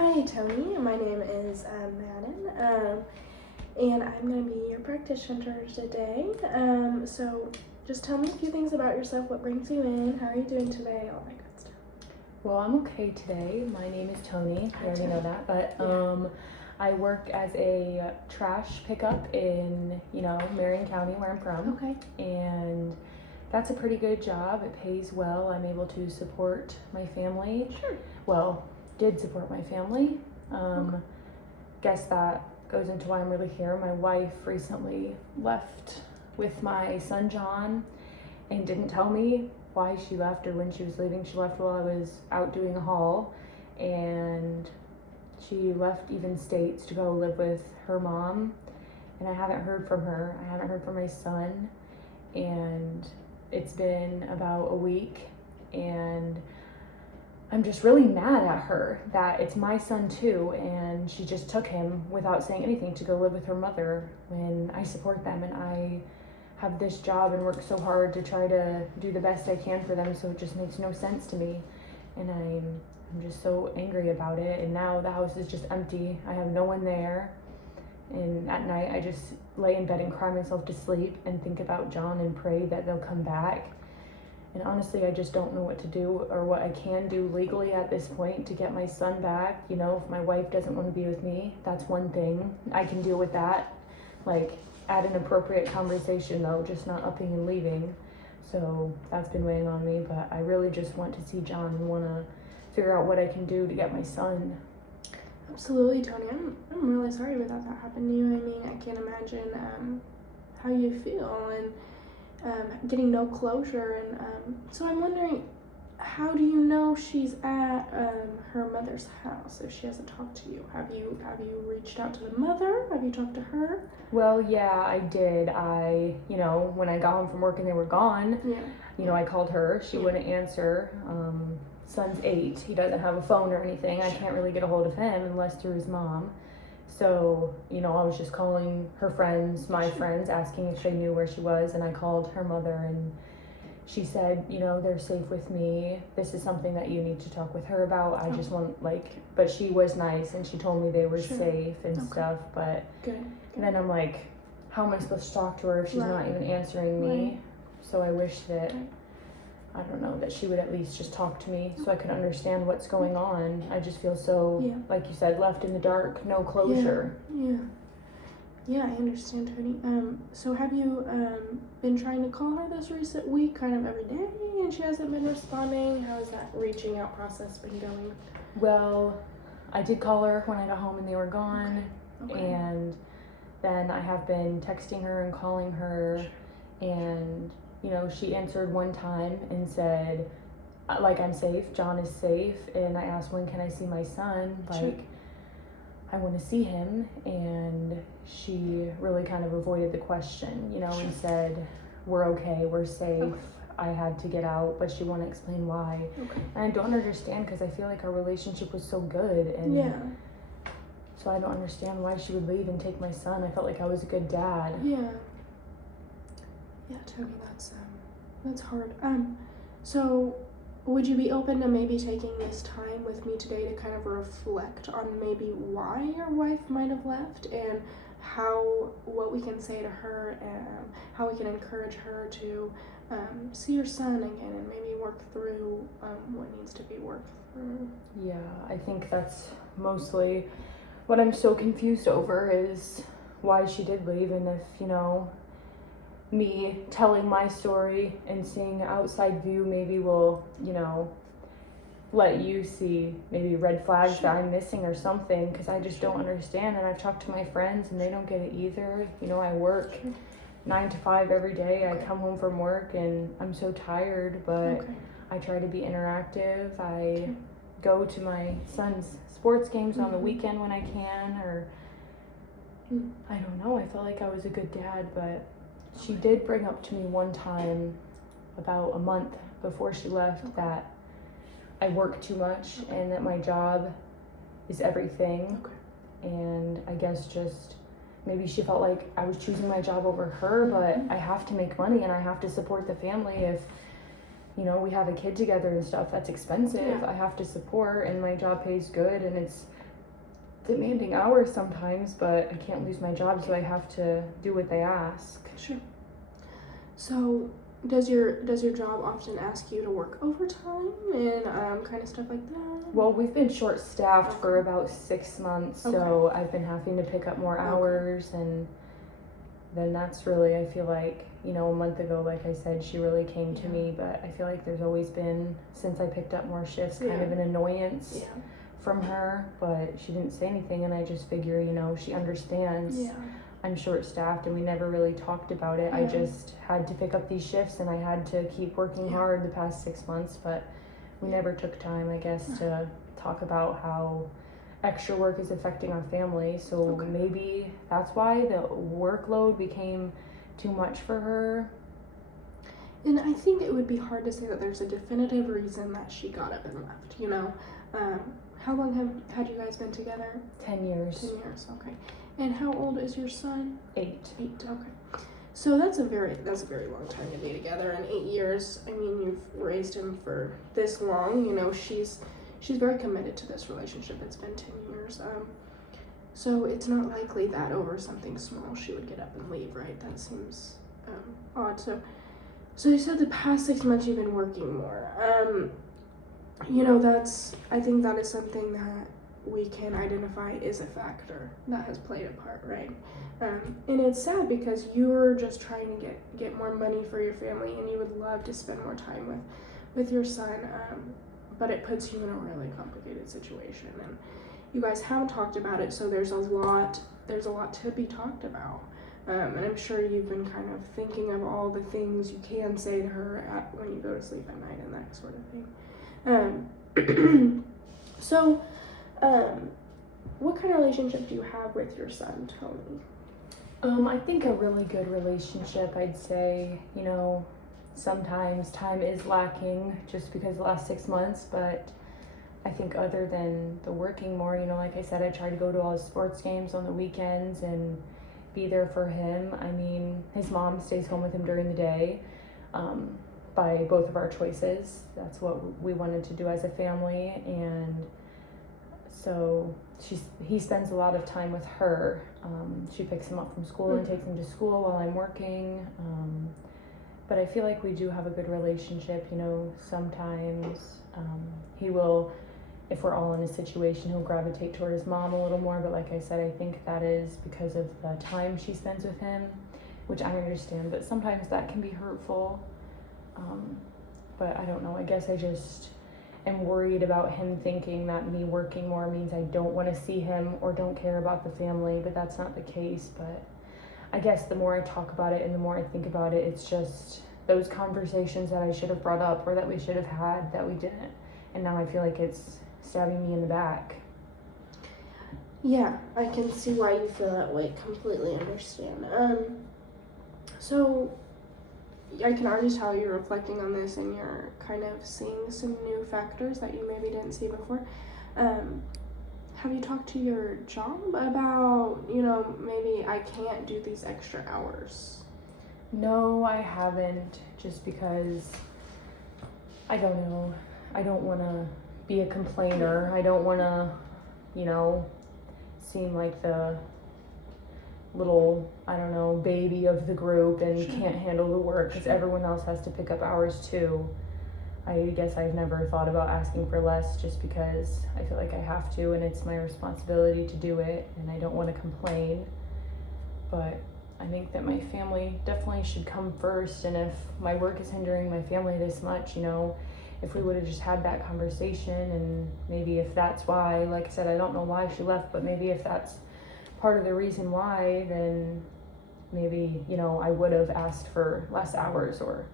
Hi, Tony. My name is Madden, and I'm going to be your practitioner today. So just tell me a few things about yourself. What brings you in? How are you doing today? All that good stuff. Well, I'm okay today. My name is Tony. Hi, You already know that, but I work as a trash pickup in Marion County, where I'm from. Okay. And that's a pretty good job. It pays well. I'm able to support my family. Sure. Well, did support my family. Guess that goes into why I'm really here. My wife recently left with my son John and didn't tell me why she left or when she was leaving. She left while I was out doing a haul, and she left even states to go live with her mom, and I haven't heard from her. I haven't heard from my son, and it's been about a week, and I'm just really mad at her that it's my son too, and she just took him without saying anything to go live with her mother when I support them and I have this job and work so hard to try to do the best I can for them, so it just makes no sense to me, and I'm just so angry about it. And now the house is just empty. I have no one there, and at night I just lay in bed and cry myself to sleep and think about John and pray that they'll come back. And honestly, I just don't know what to do or what I can do legally at this point to get my son back. You know, if my wife doesn't want to be with me, that's one thing. I can deal with that, like at an appropriate conversation though, just not upping and leaving. So that's been weighing on me, but I really just want to see John and want to figure out what I can do to get my son. Absolutely, Tony. I'm really sorry that happened to you. I mean, I can't imagine how you feel and getting no closure. And so I'm wondering, how do you know she's at her mother's house if she hasn't talked to you? Have you reached out to the mother? Have you talked to her? Well, yeah, I did. When I got home from work and they were gone, I called her. She wouldn't answer. Son's 8. He doesn't have a phone or anything. I can't really get a hold of him unless through his mom. So, I was just calling her friends, my friends, asking if they knew where she was, and I called her mother, and she said, they're safe with me. This is something that you need to talk with her about. I just want, but she was nice, and she told me they were safe and stuff, but Good. then I'm like, how am I supposed to talk to her if she's not even answering me? So I wish that, I don't know, that she would at least just talk to me so I could understand what's going on. I just feel so, like you said, left in the dark, no closure. Yeah, I understand, Tony. So have you been trying to call her this recent week, kind of every day, and she hasn't been responding? How has that reaching out process been going? Well, I did call her when I got home and they were gone, and then I have been texting her and calling her, and she answered one time and said, I'm safe, John is safe, and I asked, when can I see my son? I want to see him, and she really kind of avoided the question, and said, we're okay, we're safe. I had to get out, but she won't explain why. And I don't understand, because I feel like our relationship was so good, and so I don't understand why she would leave and take my son. I felt like I was a good dad. Yeah, Tony, that's hard. So would you be open to maybe taking this time with me today to kind of reflect on maybe why your wife might have left, and what we can say to her, and how we can encourage her to see your son again and maybe work through what needs to be worked through? Yeah, I think that's mostly what I'm so confused over, is why she did leave, and if, me telling my story and seeing outside view maybe will, let you see maybe red flags that I'm missing or something, because I just don't understand. And I've talked to my friends and they don't get it either. I work 9 to 5 every day. I come home from work and I'm so tired, but I try to be interactive. I go to my son's sports games on the weekend when I can, or I don't know. I felt like I was a good dad, but she did bring up to me one time, about a month before she left, that I work too much and that my job is everything. And I guess just maybe she felt like I was choosing my job over her, but I have to make money and I have to support the family. If we have a kid together and stuff, that's expensive. I have to support, and my job pays good, and it's demanding hours sometimes, but I can't lose my job, so I have to do what they ask. Sure. So, does your job often ask you to work overtime and kind of stuff like that? Well, we've been short-staffed for about 6 months, so I've been having to pick up more hours, and then that's really, I feel like, a month ago, like I said, she really came to me, but I feel like there's always been, since I picked up more shifts, kind of an annoyance from her, but she didn't say anything, and I just figure, she understands. I'm short-staffed, and we never really talked about it. I just had to pick up these shifts, and I had to keep working hard the past 6 months, but we never took time, I guess, to talk about how extra work is affecting our family. So maybe that's why the workload became too much for her. And I think it would be hard to say that there's a definitive reason that she got up and left, How long had you guys been together? 10 years. 10 years, okay. And how old is your son? 8. 8, okay. So that's a very long time to be together. And 8 years, I mean, you've raised him for this long. She's very committed to this relationship. It's been 10 years. So it's not likely that over something small she would get up and leave, right? That seems odd. So you said the past 6 months you've been working more. I think that is something that we can identify is a factor that has played a part, right? And it's sad because you're just trying to get more money for your family, and you would love to spend more time with your son, but it puts you in a really complicated situation, and you guys haven't talked about it, so there's a lot to be talked about. And I'm sure you've been kind of thinking of all the things you can say to her when you go to sleep at night and that sort of thing. So, what kind of relationship do you have with your son, Tony? I think a really good relationship. I'd say, sometimes time is lacking just because the last 6 months, but I think other than the working more, like I said, I try to go to all his sports games on the weekends and be there for him. I mean, his mom stays home with him during the day, by both of our choices. That's what we wanted to do as a family, and so he spends a lot of time with her. She picks him up from school and takes him to school while I'm working. But I feel like we do have a good relationship. Sometimes he will, if we're all in a situation, he'll gravitate toward his mom a little more. But like I said, I think that is because of the time she spends with him, which I understand. But sometimes that can be hurtful. But I don't know. I guess I just am worried about him thinking that me working more means I don't want to see him or don't care about the family, but that's not the case. But I guess the more I talk about it and the more I think about it, it's just those conversations that I should have brought up or that we should have had that we didn't. And now I feel like it's stabbing me in the back. Yeah, I can see why you feel that way. Completely understand. So I can already tell you're reflecting on this and you're kind of seeing some new factors that you maybe didn't see before. Have you talked to your job about, maybe I can't do these extra hours? No, I haven't, just because I don't know. I don't want to be a complainer. I don't want to, seem like the little, baby of the group and can't handle the work because everyone else has to pick up hours too. I guess I've never thought about asking for less just because I feel like I have to and it's my responsibility to do it and I don't want to complain. But I think that my family definitely should come first, and if my work is hindering my family this much, if we would have just had that conversation, and maybe if that's why, like I said, I don't know why she left, but maybe if that's part of the reason why, then maybe, I would have asked for less hours or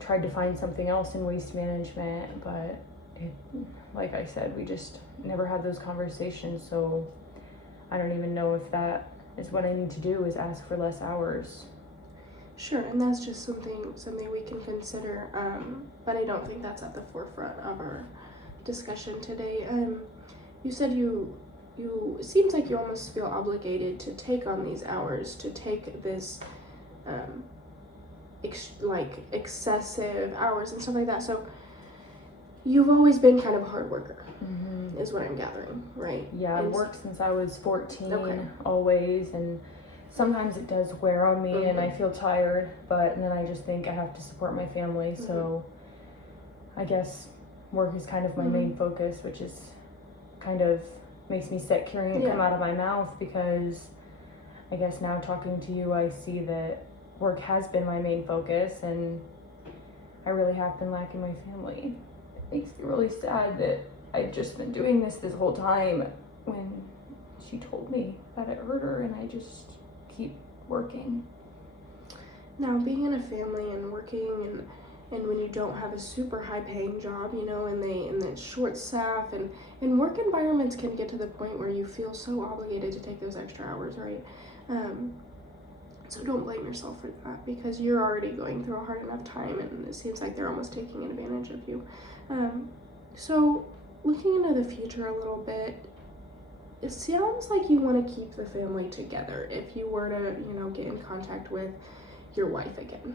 tried to find something else in waste management, but like I said, we just never had those conversations, so I don't even know if that is what I need to do, is ask for less hours. Sure, and that's just something we can consider, but I don't think that's at the forefront of our discussion today. You said it seems like you almost feel obligated to take on these hours, to take this excessive hours and stuff like that. So you've always been kind of a hard worker, Mm-hmm. is what I'm gathering, right? Yeah, I've And worked since I was 14, Okay. always, and sometimes it does wear on me and I Mhm. feel tired, but then I just think I have to support my family, so I guess work is kind of my main focus, which is kind of makes me sick hearing it come Yeah. out of my mouth, because I guess now talking to you, I see that work has been my main focus and I really have been lacking my family. It makes me really sad that I've just been doing this whole time when she told me that it hurt her, and I just keep working. Now, being in a family and working and when you don't have a super high paying job, you know, and it's short staff and work environments can get to the point where you feel so obligated to take those extra hours, right? So don't blame yourself for that, because you're already going through a hard enough time and it seems like they're almost taking advantage of you. So looking into the future a little bit, it sounds like you want to keep the family together if you were to, you know, get in contact with your wife again.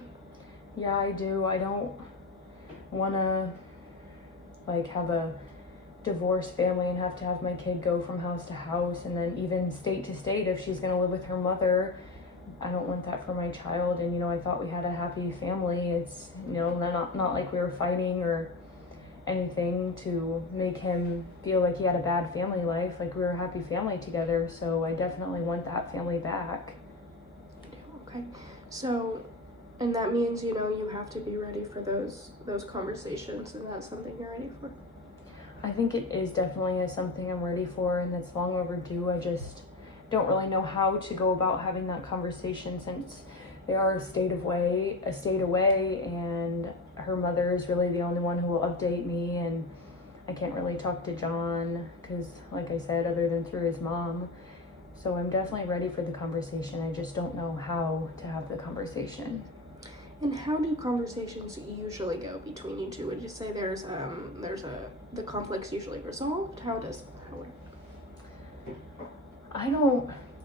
Yeah, I do. I don't want to like have a divorced family and have to have my kid go from house to house and then even state to state if she's going to live with her mother. I don't want that for my child. And, you know, I thought we had a happy family. It's, you know, not like we were fighting or anything to make him feel like he had a bad family life. Like, we were a happy family together. So I definitely want that family back. Okay. So, and that means, you know, you have to be ready for those conversations, and that's something you're ready for. I think it is definitely something I'm ready for, and it's long overdue. I just don't really know how to go about having that conversation, since they are a state away, and her mother is really the only one who will update me, and I can't really talk to John because, like I said, other than through his mom. So I'm definitely ready for the conversation. I just don't know how to have the conversation. And how do conversations usually go between you two? Would you say the conflict's usually resolved? How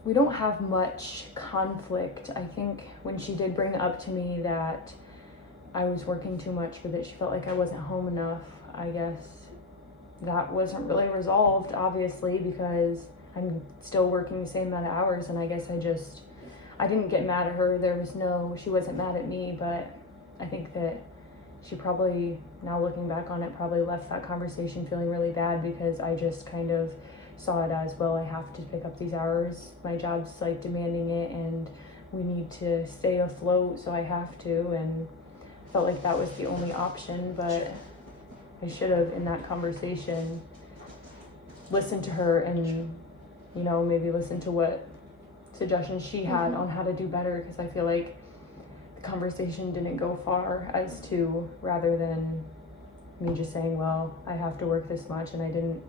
We don't have much conflict. I think when she did bring up to me that I was working too much or that she felt like I wasn't home enough, I guess that wasn't really resolved, obviously, because I'm still working the same amount of hours, and I guess I didn't get mad at her. She wasn't mad at me, but I think that she probably, now looking back on it, probably left that conversation feeling really bad, because I just kind of saw it as, well, I have to pick up these hours. My job's like demanding it and we need to stay afloat, so I have to, and felt like that was the only option. But I should have, in that conversation, listened to her and, you know, maybe listen to what suggestions she had on how to do better, because I feel like the conversation didn't go far as to, rather than me just saying, well, I have to work this much, and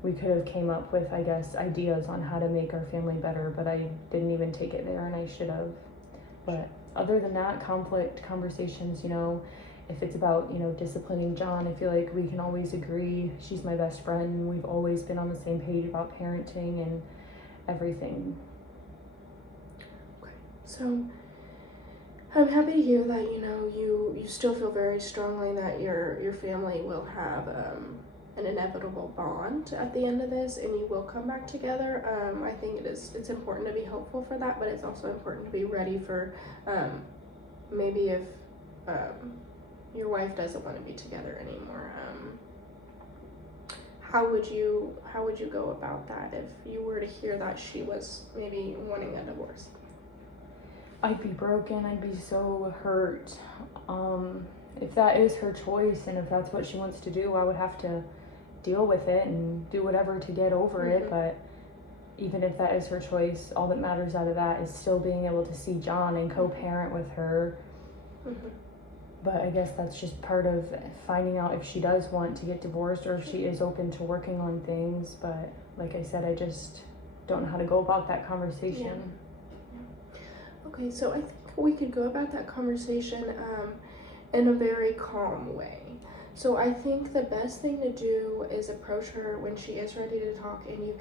we could have came up with, I guess, ideas on how to make our family better, but I didn't even take it there, and I should have. But other than that, conflict conversations, you know, if it's about, you know, disciplining John, I feel like we can always agree. She's my best friend. We've always been on the same page about parenting and everything. Okay. So I'm happy to hear that, you know, you still feel very strongly that your family will have an inevitable bond at the end of this, and you will come back together. I think it's important to be hopeful for that, but it's also important to be ready for maybe if your wife doesn't want to be together anymore. How would you go about that if you were to hear that she was maybe wanting a divorce? I'd be broken. I'd be so hurt. If that is her choice and if that's what she wants to do, I would have to deal with it and do whatever to get over it. But even if that is her choice, all that matters out of that is still being able to see John and co-parent with her. But I guess that's just part of finding out if she does want to get divorced or if she is open to working on things. But like I said, I just don't know how to go about that conversation. Okay, so I think we could go about that conversation in a very calm way. So I think the best thing to do is approach her when she is ready to talk, and you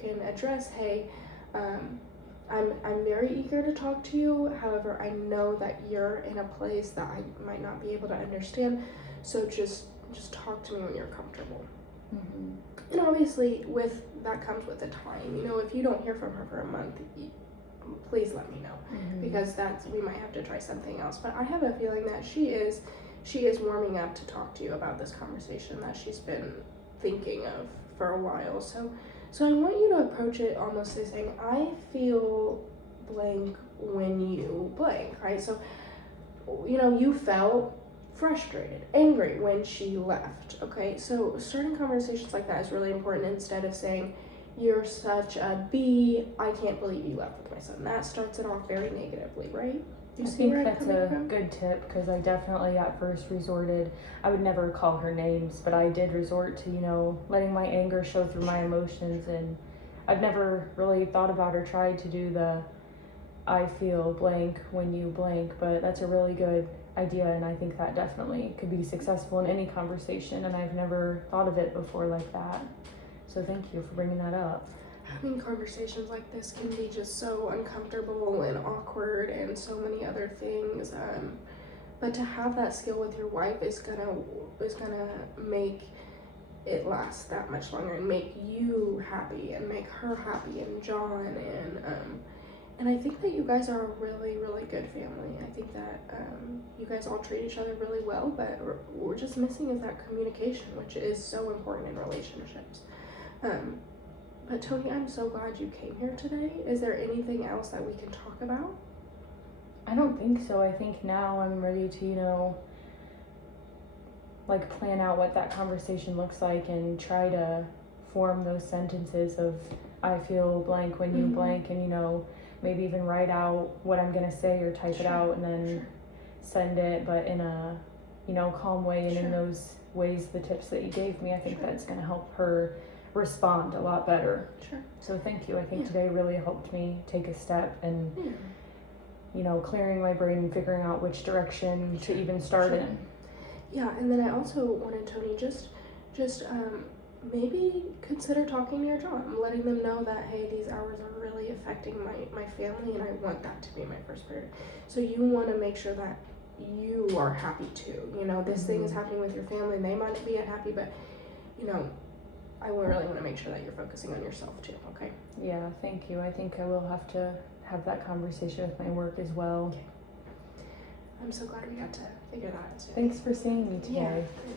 can address, hey, I'm very eager to talk to you. However, I know that you're in a place that I might not be able to understand. So just just talk to me when you're comfortable. Mm-hmm. And obviously, that comes with the time. You know, if you don't hear from her for a month, please let me know, Mm-hmm. because we might have to try something else. But I have a feeling that she is warming up to talk to you about this conversation that she's been thinking of for a while. So I want you to approach it almost as saying, I feel blank when you blank, right? So, you know, you felt frustrated, angry when she left, okay? So starting conversations like that is really important, instead of saying, you're such a B, I can't believe you left with my son. That starts it off very negatively, right? I think that's a good tip, because I definitely at first resorted, I would never call her names, but I did resort to, you know, letting my anger show through my emotions, and I've never really thought about or tried to do the I feel blank when you blank, but that's a really good idea, and I think that definitely could be successful in any conversation, and I've never thought of it before like that. So thank you for bringing that up. Having conversations like this can be just so uncomfortable and awkward and so many other things. But to have that skill with your wife is gonna make it last that much longer, and make you happy and make her happy, and John, and I think that you guys are a really, really good family. I think that you guys all treat each other really well, but we're just missing is that communication, which is so important in relationships. But Tony, I'm so glad you came here today. Is there anything else that we can talk about? I don't think so. I think now I'm ready to, you know, like plan out what that conversation looks like and try to form those sentences of I feel blank when you blank, and, you know, maybe even write out what I'm gonna say or type it out and then send it, but in a, you know, calm way, and in those ways, the tips that you gave me, I think that's gonna help her respond a lot better. So thank you. I think today really helped me take a step and you know, clearing my brain and figuring out which direction to even start in. Yeah, and then I also wanted Tony just maybe consider talking to your job, letting them know that, hey, these hours are really affecting my family, and I want that to be my first priority. So you want to make sure that you are happy too. You know, this thing is happening with your family, and they might not be happy, but, you know, I really want to make sure that you're focusing on yourself too, okay? Yeah, thank you. I think I will have to have that conversation with my work as well. Okay. I'm so glad we got to figure that out too. Thanks for seeing me today. Yeah.